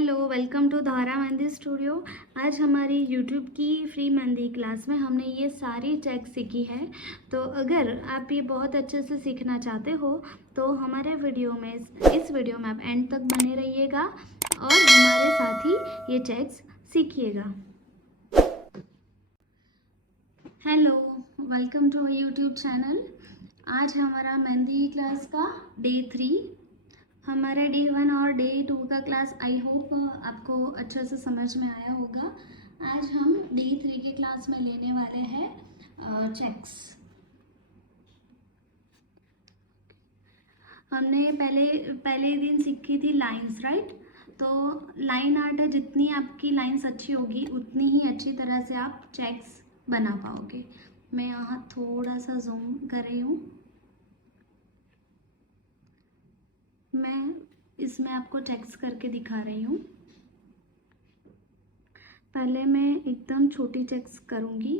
Hello, welcome to धारा mehndi studio. आज हमारी यूट्यूब की फ्री मेहंदी क्लास में हमने ये सारी चेक्स सीखी है। तो अगर आप ये बहुत अच्छे से सीखना चाहते हो तो हमारे वीडियो में इस वीडियो में आप एंड तक बने रहिएगा और हमारे साथ ही ये चेक्स सीखिएगा। Hello, welcome to YouTube channel. आज हमारा मेहंदी क्लास का डे 3, हमारे डे 1 और डे 2 का क्लास आई होप आपको अच्छे से समझ में आया होगा। आज हम डे 3 के क्लास में लेने वाले हैं चेक्स। हमने पहले दिन सीखी थी लाइंस, राइट। तो लाइन आर्ट है, जितनी आपकी लाइंस अच्छी होगी उतनी ही अच्छी तरह से आप चेक्स बना पाओगे। मैं यहाँ थोड़ा सा जूम कर रही हूँ। मैं इसमें आपको चेक्स करके दिखा रही हूँ। पहले मैं एकदम छोटी चेक्स करूँगी।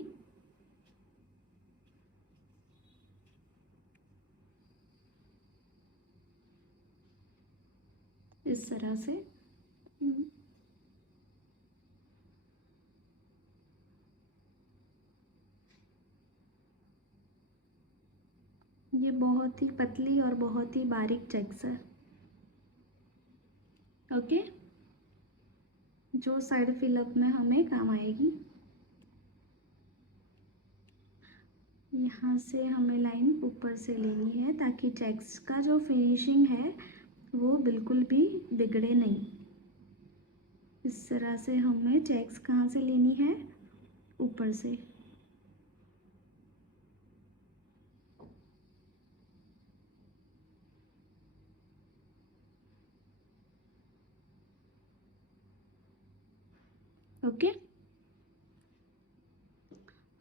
इस तरह से ये बहुत ही पतली और बहुत ही बारीक चेक्स है, ओके, जो साइड फिलअप में हमें काम आएगी। यहाँ से हमें लाइन ऊपर से लेनी है ताकि चेक्स का जो फिनिशिंग है वो बिल्कुल भी बिगड़े नहीं। इस तरह से हमें चेक्स कहाँ से लेनी है? ऊपर से। ओके,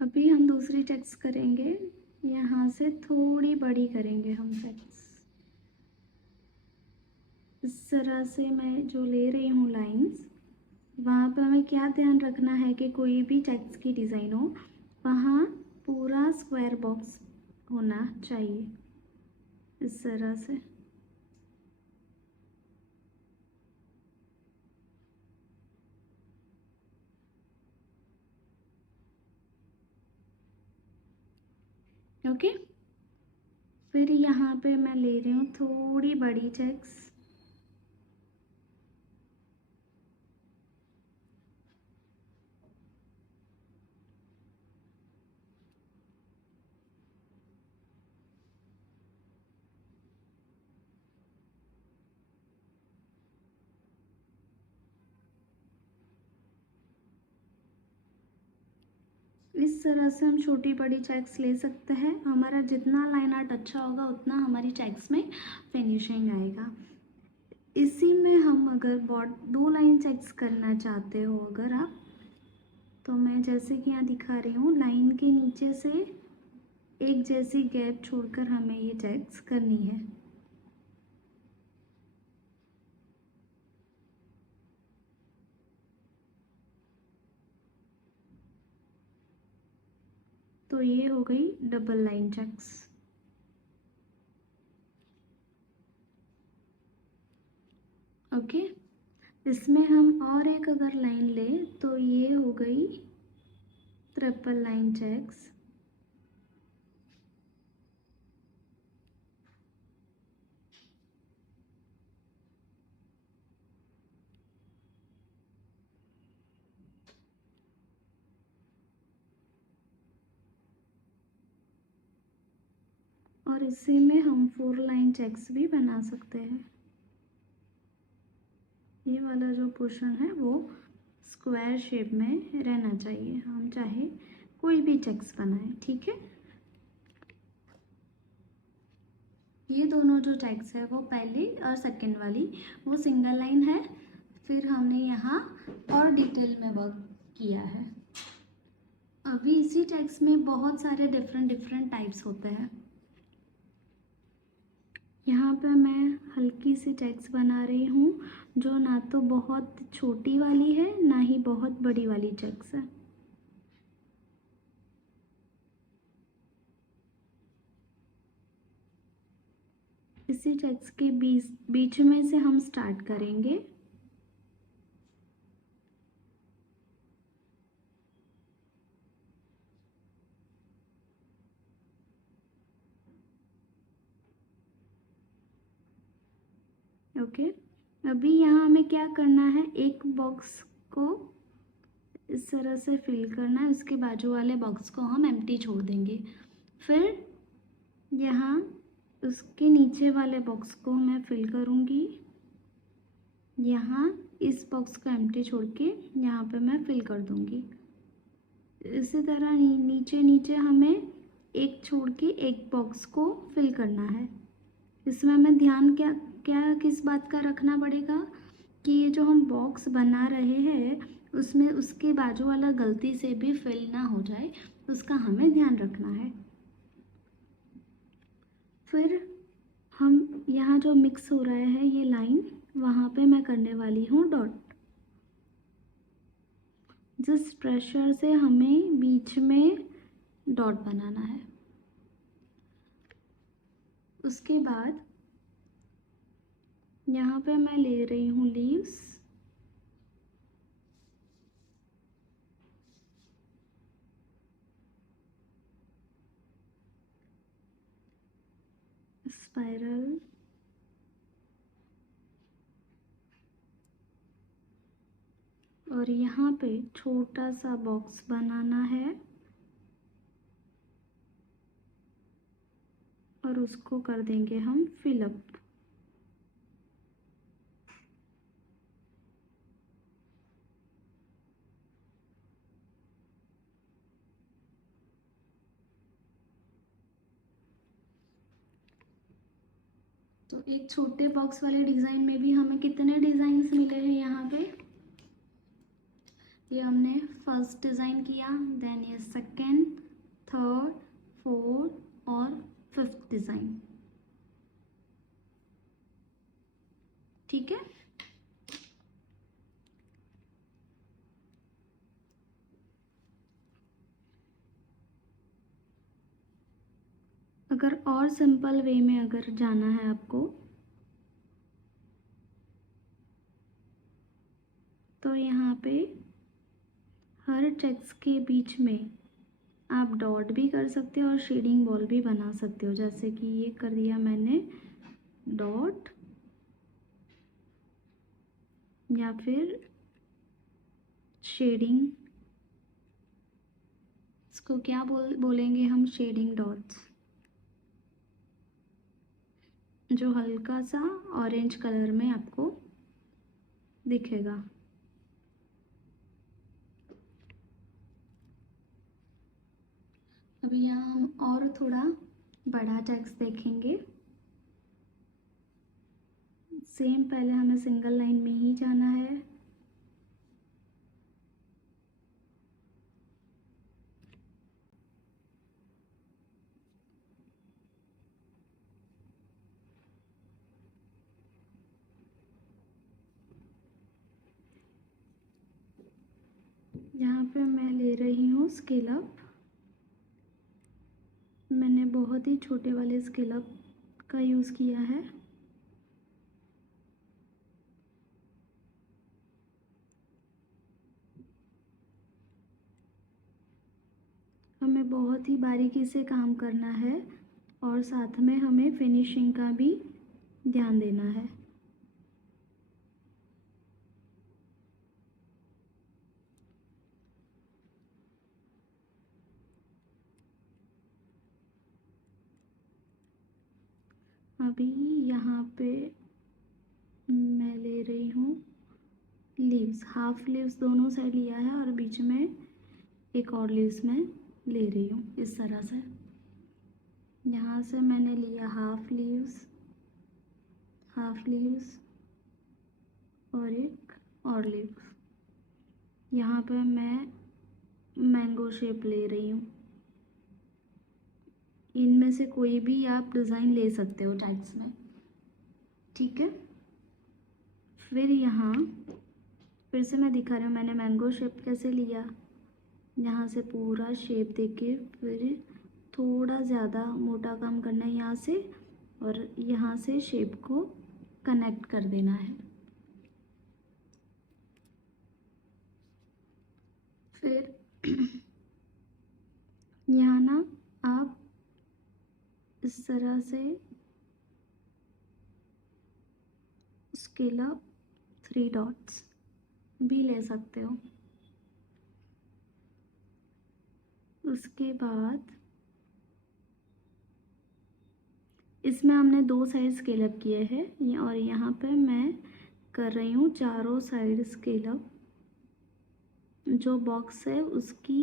अभी हम दूसरी चेक्स करेंगे। यहाँ से थोड़ी बड़ी करेंगे हम चेक्स। इस तरह से मैं जो ले रही हूँ लाइंस, वहाँ पर हमें क्या ध्यान रखना है कि कोई भी चेक्स की डिज़ाइन हो वहाँ पूरा स्क्वायर बॉक्स होना चाहिए। इस तरह से ओके। फिर यहाँ पे मैं ले रही हूँ थोड़ी बड़ी चेक्स। इस तरह से हम छोटी बड़ी चेक्स ले सकते हैं। हमारा जितना लाइन आर्ट अच्छा होगा उतना हमारी चेक्स में फिनिशिंग आएगा। इसी में हम अगर दो लाइन चेक्स करना चाहते हो अगर आप, तो मैं जैसे कि यहाँ दिखा रही हूँ, लाइन के नीचे से एक जैसी गैप छोड़कर हमें ये चेक्स करनी है। तो ये हो गई डबल लाइन चेक्स। ओके, इसमें हम और एक अगर लाइन ले तो ये हो गई ट्रिपल लाइन चेक्स। और इसी में हम 4 लाइन चेक्स भी बना सकते हैं। ये वाला जो पोर्शन है वो स्क्वायर शेप में रहना चाहिए। हम चाहे कोई भी चेक्स बनाएं, ठीक है। ये दोनों जो चेक्स है वो पहली और सेकंड वाली वो सिंगल लाइन है। फिर हमने यहाँ और डिटेल में वर्क किया है। अभी इसी चेक्स में बहुत सारे डिफरेंट टाइप्स होते हैं। यहाँ पे मैं हल्की सी चेक्स बना रही हूँ जो ना तो बहुत छोटी वाली है ना ही बहुत बड़ी वाली चेक्स है। इसी चेक्स के बीच में से हम स्टार्ट करेंगे। ओके, अभी यहाँ हमें क्या करना है, एक बॉक्स को इस तरह से फिल करना है, उसके बाजू वाले बॉक्स को हम एम्प्टी छोड़ देंगे। फिर यहाँ उसके नीचे वाले बॉक्स को मैं फिल करूँगी, यहाँ इस बॉक्स को एम्प्टी छोड़ के यहाँ पे मैं फिल कर दूँगी। इसी तरह नीचे नीचे हमें एक छोड़ के एक बॉक्स को फिल करना है। इसमें हमें ध्यान क्या क्या किस बात का रखना पड़ेगा कि ये जो हम बॉक्स बना रहे हैं उसमें उसके बाजू वाला गलती से भी फिल ना हो जाए, उसका हमें ध्यान रखना है। फिर हम यहाँ जो मिक्स हो रहा है ये लाइन, वहाँ पे मैं करने वाली हूँ डॉट। जिस प्रेशर से हमें बीच में डॉट बनाना है। उसके बाद यहाँ पे मैं ले रही हूँ लीव्स, स्पाइरल, और यहाँ पे छोटा सा बॉक्स बनाना है और उसको कर देंगे हम फिलअप। तो एक छोटे बॉक्स वाले डिज़ाइन में भी हमें कितने डिज़ाइंस मिले हैं यहाँ पे, ये हमने फर्स्ट डिज़ाइन किया, देन ये सेकेंड, थर्ड, फोर्थ और फिफ्थ डिज़ाइन। ठीक है, अगर और सिंपल वे में अगर जाना है आपको तो यहाँ पे हर चेक्स के बीच में आप डॉट भी कर सकते हो और शेडिंग बॉल भी बना सकते हो। जैसे कि ये कर दिया मैंने डॉट, या फिर शेडिंग, इसको क्या बोलेंगे हम, शेडिंग डॉट्स, जो हल्का सा ऑरेंज कलर में आपको दिखेगा। अभी यहाँ हम और थोड़ा बड़ा चेक्स देखेंगे। सेम पहले हमें सिंगल लाइन में ही जाना है। यहाँ पे मैं ले रही हूँ स्केल अप, मैंने बहुत ही छोटे वाले स्केल अप का यूज़ किया है। हमें बहुत ही बारीकी से काम करना है और साथ में हमें फिनिशिंग का भी ध्यान देना है। अभी यहाँ पे मैं ले रही हूँ लीव्स, हाफ लीव्स दोनों साइड लिया है और बीच में एक और लीव्स में ले रही हूँ इस तरह से। यहाँ से मैंने लिया हाफ लीव्स और एक और लीव्स। यहाँ पे मैं मैंगो शेप ले रही हूँ। इनमें से कोई भी आप डिज़ाइन ले सकते हो टैग्स में। ठीक है, फिर यहाँ फिर से मैं दिखा रही हूँ मैंने मैंगो शेप कैसे लिया। यहाँ से पूरा शेप देके फिर थोड़ा ज़्यादा मोटा काम करना है यहाँ से, और यहाँ से शेप को कनेक्ट कर देना है। फिर यहाँ ना आप इस तरह से स्केल अप 3 डॉट्स भी ले सकते हो। उसके बाद इसमें हमने 2 साइड स्केल अप किए हैं और यहाँ पे मैं कर रही हूँ चारों साइड स्केल अप। जो बॉक्स है उसकी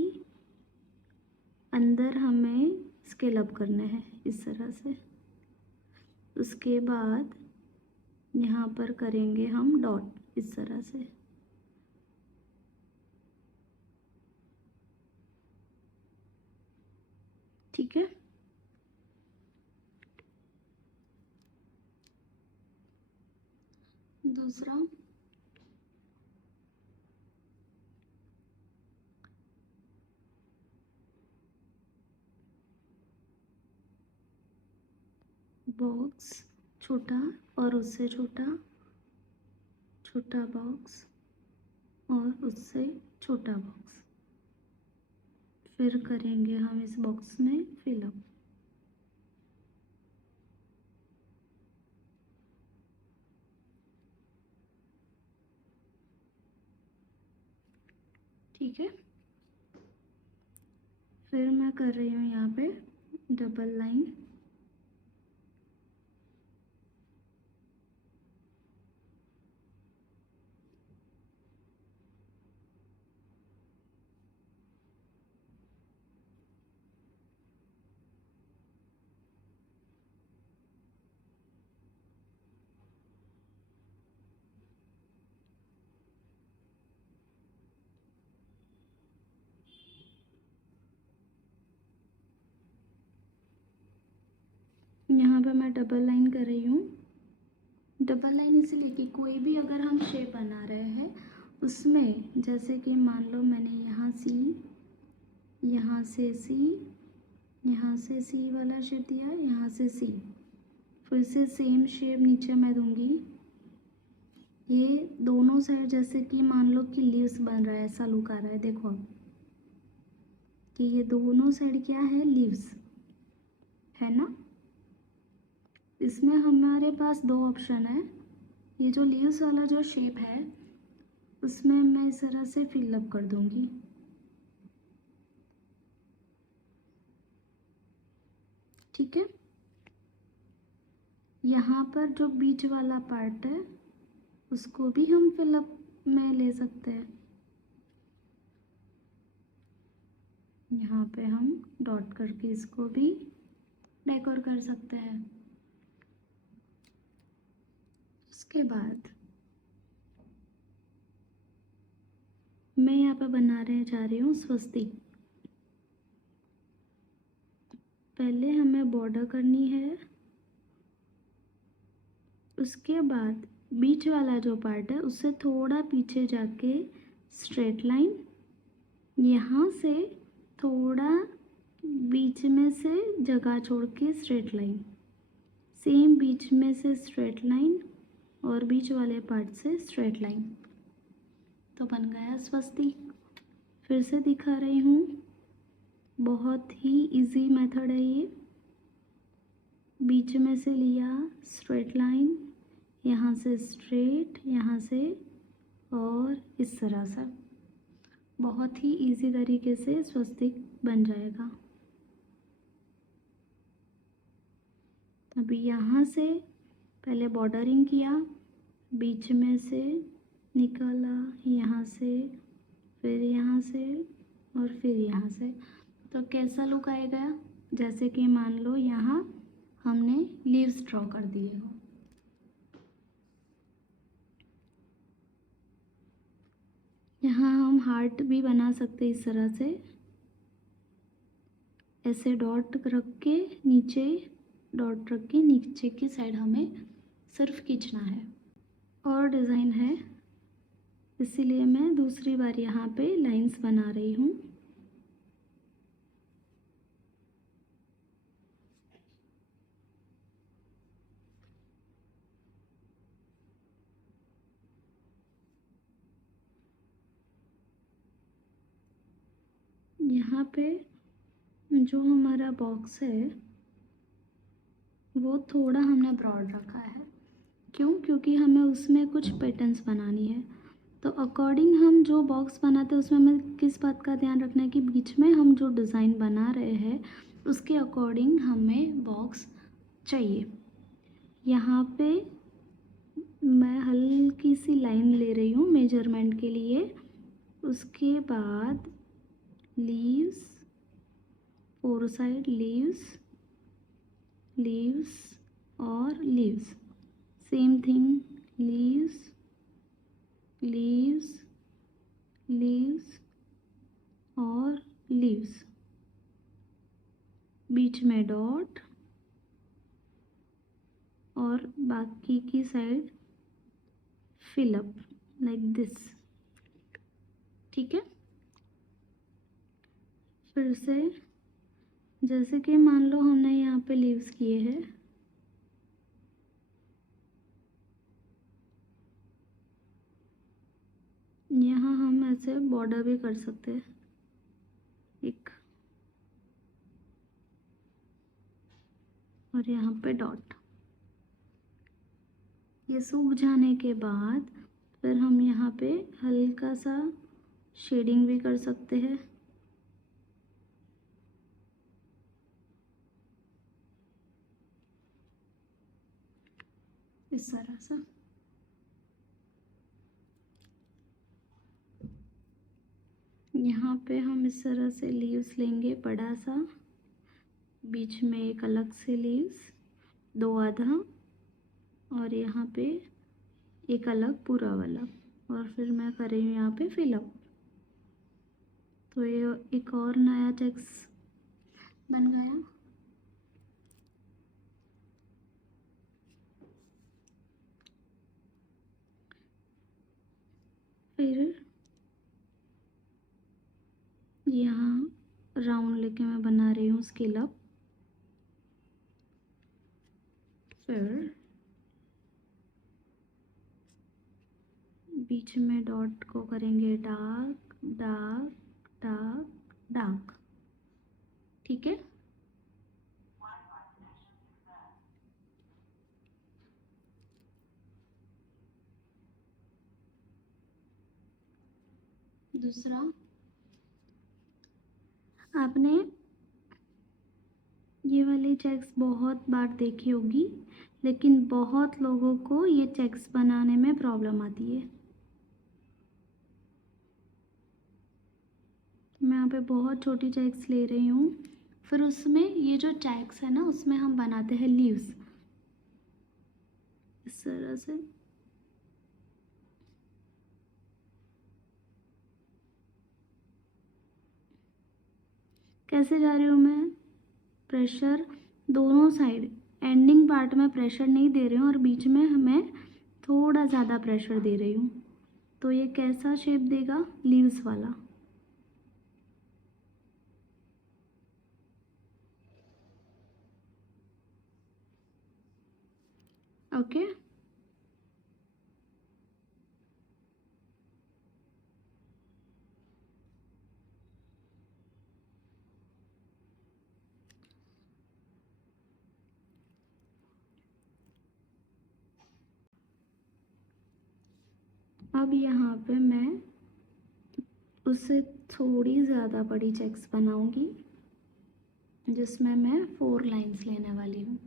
अंदर हमें स्केल अप करना है इस तरह से। उसके बाद यहाँ पर करेंगे हम डॉट इस तरह से। ठीक है, दूसरा बॉक्स छोटा और उससे छोटा, छोटा बॉक्स और उससे छोटा बॉक्स, फिर करेंगे हम इस बॉक्स में फिलअप। ठीक है, फिर मैं कर रही हूँ यहाँ पे डबल लाइन। यहाँ पे मैं डबल लाइन कर रही हूँ। डबल लाइन इसलिए कि कोई भी अगर हम शेप बना रहे हैं उसमें, जैसे कि मान लो मैंने यहाँ सी, यहाँ से सी, यहाँ से सी वाला शेप दिया, यहाँ से सी, फिर से सेम शेप नीचे मैं दूंगी। ये दोनों साइड जैसे कि मान लो कि लीव्स बन रहा है, ऐसा लुक आ रहा है। देखो कि ये दोनों साइड क्या है, लीव्स है ना। इसमें हमारे पास 2 ऑप्शन है। ये जो लीव्स वाला जो शेप है उसमें मैं इस तरह से फिलअप कर दूंगी। ठीक है, यहाँ पर जो बीच वाला पार्ट है उसको भी हम फिलअप में ले सकते हैं। यहाँ पे हम डॉट करके इसको भी डेकोर कर सकते हैं। उसके बाद मैं यहाँ पे बनाने जा रही हूँ स्वस्तिक। पहले हमें बॉर्डर करनी है, उसके बाद बीच वाला जो पार्ट है उससे थोड़ा पीछे जाके स्ट्रेट लाइन, यहाँ से थोड़ा बीच में से जगह छोड़ के स्ट्रेट लाइन, सेम बीच में से स्ट्रेट लाइन और बीच वाले पार्ट से स्ट्रेट लाइन, तो बन गया स्वस्तिक। फिर से दिखा रही हूँ, बहुत ही इजी मेथड है ये। बीच में से लिया स्ट्रेट लाइन, यहाँ से स्ट्रेट, यहाँ से, और इस तरह से बहुत ही इजी तरीके से स्वस्तिक बन जाएगा। अभी यहाँ से पहले बॉर्डरिंग किया, बीच में से निकाला, यहाँ से, फिर यहाँ से और फिर यहाँ से, तो कैसा लुक आएगा। जैसे कि मान लो यहाँ हमने लीव्स ड्रॉ कर दिए हो। यहाँ हम हार्ट भी बना सकते इस तरह से, ऐसे डॉट रख के नीचे, डॉट रख के नीचे की साइड हमें सिर्फ खींचना है। और डिज़ाइन है, इसीलिए मैं दूसरी बार यहाँ पे लाइंस बना रही हूँ। यहाँ पे जो हमारा बॉक्स है वो थोड़ा हमने ब्रॉड रखा है, क्यों? क्योंकि हमें उसमें कुछ पैटर्न्स बनानी है। तो अकॉर्डिंग हम जो बॉक्स बनाते हैं उसमें हमें किस बात का ध्यान रखना है कि बीच में हम जो डिज़ाइन बना रहे हैं उसके अकॉर्डिंग हमें बॉक्स चाहिए। यहाँ पे मैं हल्की सी लाइन ले रही हूँ मेजरमेंट के लिए। उसके बाद leaves, four side leaves, leaves और leaves, same thing, leaves, leaves, leaves और लीव्स, बीच में डॉट और बाकी की side fill up like this. ठीक है, फिर से जैसे कि मान लो हमने यहाँ पे लीव्स किए हैं, यहाँ हम ऐसे बॉर्डर भी कर सकते हैं एक, और यहाँ पे डॉट। ये सूख जाने के बाद फिर हम यहाँ पे हल्का सा शेडिंग भी कर सकते हैं। इस तरह से यहाँ पे हम इस तरह से लीव्स लेंगे बड़ा सा, बीच में एक अलग से लीव्स, दो आधा, और यहाँ पे एक अलग पूरा वाला, और फिर मैं कर रही हूँ यहाँ पे फिलअप। तो ये एक और नया चेक्स बन गया। फिर यहाँ राउंड लेके मैं बना रही हूँ स्केल अप। फिर बीच में डॉट को करेंगे डार्क डार्क डार्क डार्क। ठीक है, दूसरा आपने ये वाली चेक्स बहुत बार देखी होगी, लेकिन बहुत लोगों को ये चेक्स बनाने में प्रॉब्लम आती है। मैं यहाँ पे बहुत छोटी चेक्स ले रही हूँ। फिर उसमें ये जो चेक्स है ना उसमें हम बनाते हैं लीव्स इस तरह से। कैसे जा रही हूँ मैं? प्रेशर दोनों साइड, एंडिंग पार्ट में प्रेशर नहीं दे रही हूँ और बीच में मैं थोड़ा ज़्यादा प्रेशर दे रही हूँ। तो ये कैसा शेप देगा? लीव्स वाला। ओके, अब यहाँ पे मैं उससे थोड़ी ज़्यादा बड़ी चेक्स बनाऊंगी जिसमें मैं 4 लाइंस लेने वाली हूँ।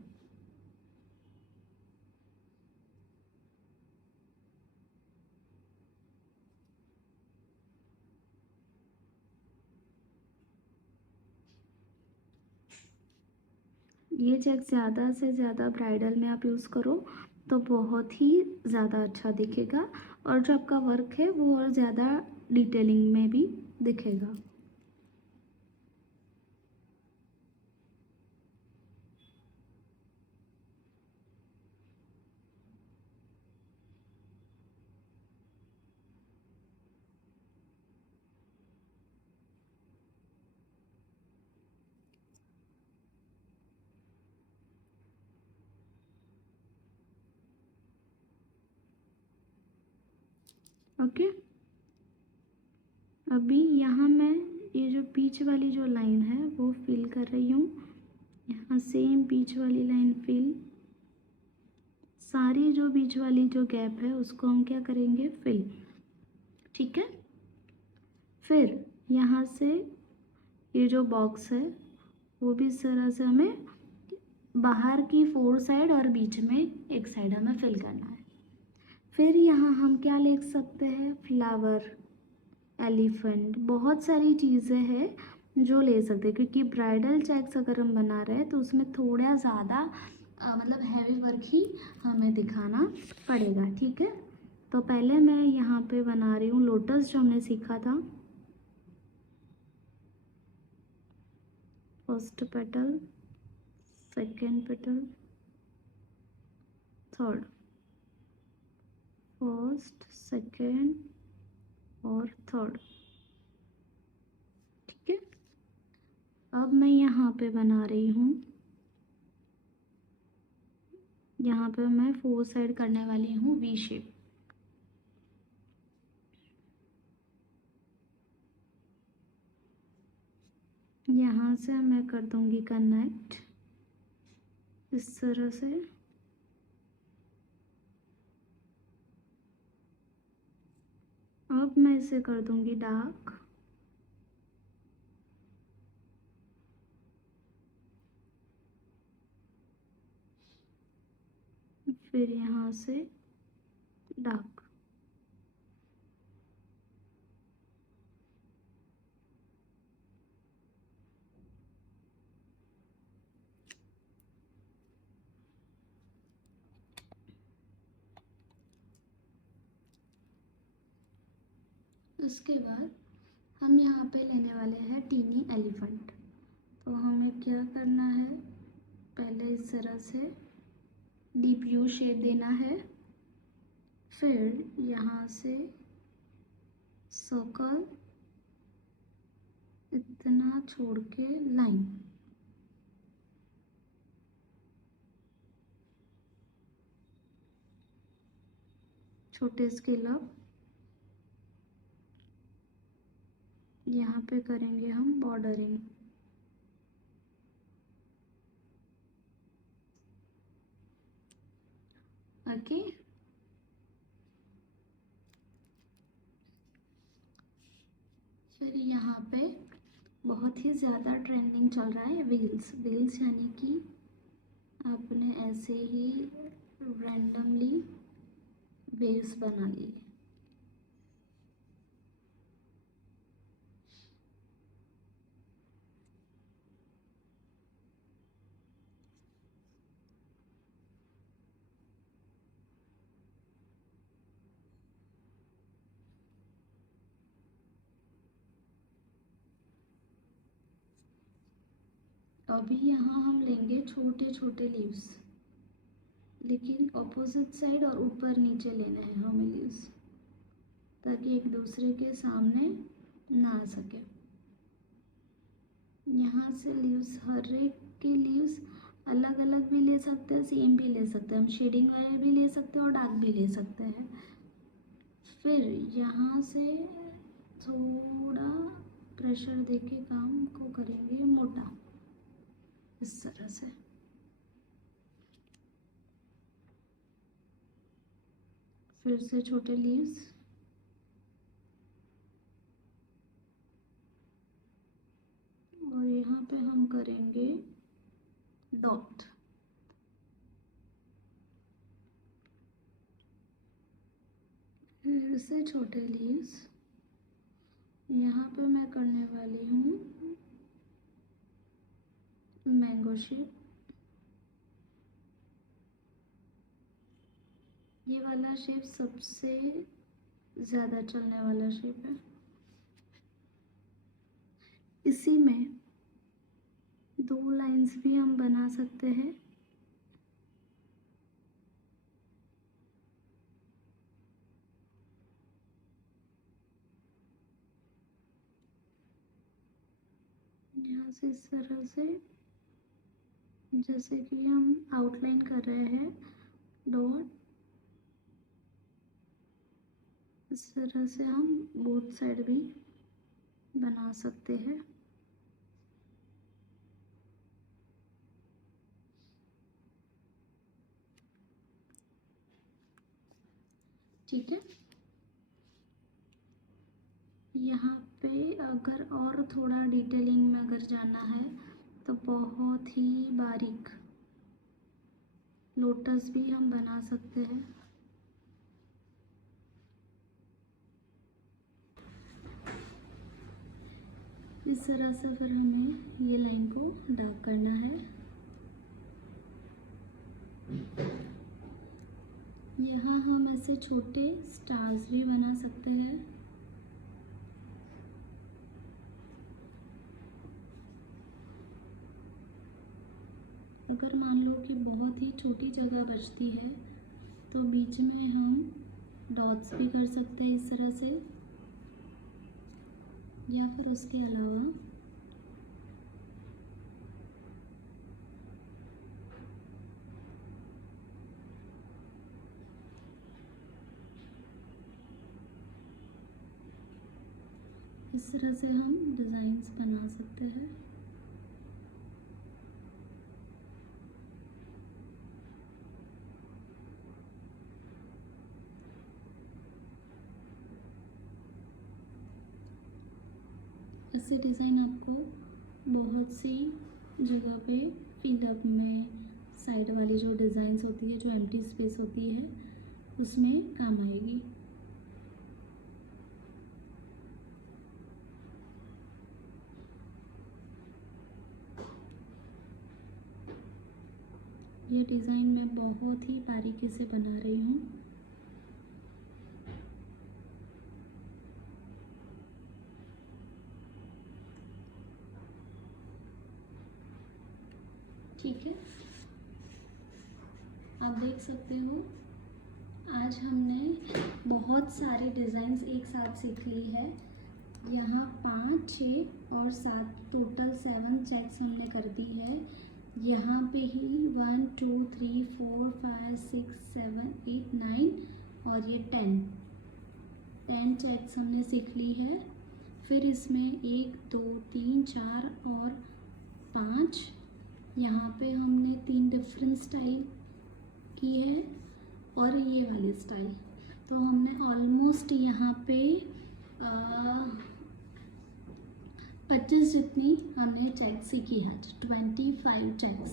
ये चेक ज़्यादा से ज़्यादा ब्राइडल में आप यूज़ करो तो बहुत ही ज़्यादा अच्छा दिखेगा, और जो आपका वर्क है वो और ज़्यादा डिटेलिंग में भी दिखेगा। ओके, अभी यहाँ मैं ये जो बीच वाली जो लाइन है वो फिल कर रही हूँ। यहाँ सेम बीच वाली लाइन फिल, सारी जो बीच वाली जो गैप है उसको हम क्या करेंगे, फिल। ठीक है। फिर यहाँ से ये जो बॉक्स है वो भी इस तरह से हमें बाहर की 4 साइड और बीच में एक साइड हमें फिल करना है। फिर यहाँ हम क्या लिख सकते हैं, फ्लावर, एलिफेंट, बहुत सारी चीज़ें हैं जो ले सकते हैं, क्योंकि ब्राइडल चेक्स अगर हम बना रहे हैं तो उसमें थोड़ा ज़्यादा मतलब हैवी वर्क ही हमें दिखाना पड़ेगा। ठीक है। तो पहले मैं यहाँ पे बना रही हूँ लोटस, जो हमने सीखा था। First petal, second petal, third, first, second और थर्ड। ठीक है। अब मैं यहाँ पे बना रही हूँ, यहाँ पे मैं 4 साइड करने वाली हूँ वी शेप। यहाँ से मैं कर दूँगी कनेक्ट इस तरह से। अब मैं इसे कर दूँगी डार्क। फिर यहाँ से डार्क। उसके बाद हम यहाँ पे लेने वाले हैं टीनी एलिफेंट। तो हमें क्या करना है, पहले इस तरह से डीप यू शेप देना है। फिर यहाँ से सर्कल इतना छोड़ के लाइन, छोटे स्केल अप। यहाँ पे करेंगे हम बॉर्डरिंग। ओके। फिर यहाँ पे बहुत ही ज़्यादा ट्रेंडिंग चल रहा है व्हील्स। व्हील्स यानी कि आपने ऐसे ही रैंडमली वेव्स बना लिए। अभी यहाँ हम लेंगे छोटे छोटे लीव्स, लेकिन ऑपोजिट साइड और ऊपर नीचे लेने हैं हमें लीव्स, ताकि एक दूसरे के सामने ना आ सके। यहाँ से लीव्स, हर एक के लीव्स अलग अलग भी ले सकते हैं, सेम भी ले सकते हैं, हम शेडिंग वाले भी ले सकते हैं और डार्क भी ले सकते हैं। फिर यहाँ से थोड़ा प्रेशर देके काम को करेंगे मोटा, इस तरह से। फिर से छोटे लीव्स, और यहाँ पे हम करेंगे डॉट। फिर से छोटे लीव्स, यहाँ पे मैं करने वाली हूँ मैंगो शेप। ये वाला शेप सबसे ज़्यादा चलने वाला शेप है। इसी में 2 लाइंस भी हम बना सकते हैं। यहाँ से इस तरह से, जैसे कि हम आउटलाइन कर रहे हैं डॉट, इस तरह से हम बोथ साइड भी बना सकते हैं। ठीक है। यहाँ पे अगर और थोड़ा डिटेलिंग में अगर जाना है तो बहुत ही बारीक लोटस भी हम बना सकते हैं। इस तरह से फिर हमें ये लाइन को डार्क करना है। यहाँ हम ऐसे छोटे स्टार्स भी बना सकते हैं। अगर मान लो कि बहुत ही छोटी जगह बचती है तो बीच में हम डॉट्स भी कर सकते हैं इस तरह से, या फिर उसके अलावा इस तरह से हम डिज़ाइंस बना सकते हैं। ऐसे डिज़ाइन आपको बहुत सी जगह पे फिलअप में साइड वाली जो डिज़ाइंस होती है, जो एम्प्टी स्पेस होती है, उसमें काम आएगी। ये डिज़ाइन मैं बहुत ही बारीकी से बना रही हूँ। ठीक है, आप देख सकते हो आज हमने बहुत सारे डिज़ाइंस एक साथ सीख ली है। यहाँ 5, 6 और 7 टोटल 7 चेक्स हमने कर दी है। यहाँ पे ही 1, 2, 3, 4, 5, 6, 7, 8, 9 और ये 10 चेक्स हमने सीख ली है। फिर इसमें 1, 2, 3, 4 और 5 यहाँ पे हमने 3 डिफरेंट स्टाइल की है और ये वाली स्टाइल। तो हमने ऑलमोस्ट यहाँ पे 25 जितनी हमने चेक्स सीखी है, 25 चेक्स।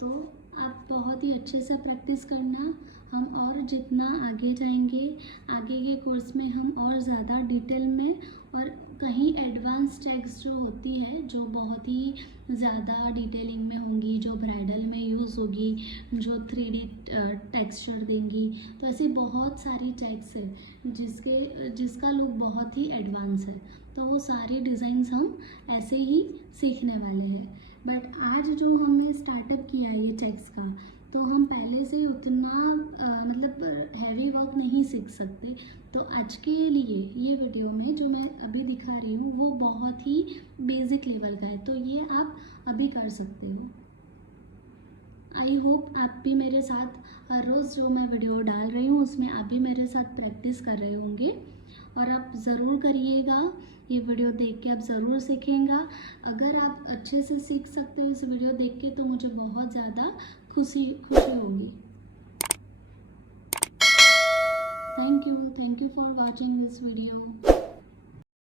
तो आप बहुत ही अच्छे से प्रैक्टिस करना। हम और जितना आगे जाएंगे, आगे के कोर्स में हम और ज़्यादा डिटेल में और कहीं एडवांस चेक्स जो होती है, जो बहुत ही ज़्यादा डिटेलिंग में होंगी, जो ब्राइडल में यूज़ होगी, जो 3D टेक्सचर देंगी, तो ऐसी बहुत सारी चेक्स है जिसका लुक बहुत ही एडवांस है। तो वो सारे डिज़ाइंस हम ऐसे ही सीखने वाले हैं। बट आज जो हमने स्टार्टअप किया है ये चेक्स का, तो हम पहले से उतना मतलब हैवी वर्क नहीं सीख सकते। तो आज के लिए ये वीडियो में जो मैं अभी दिखा रही हूँ वो बहुत ही बेसिक लेवल का है, तो ये आप अभी कर सकते हो। आई होप आप भी मेरे साथ हर रोज़ जो मैं वीडियो डाल रही हूँ उसमें आप भी मेरे साथ प्रैक्टिस कर रहे होंगे, और आप ज़रूर करिएगा। ये वीडियो देख के आप ज़रूर सीखेंगे। अगर आप अच्छे से सीख सकते हो इस वीडियो देख के तो मुझे बहुत ज़्यादा खुशी होगी। Thank you for watching this video.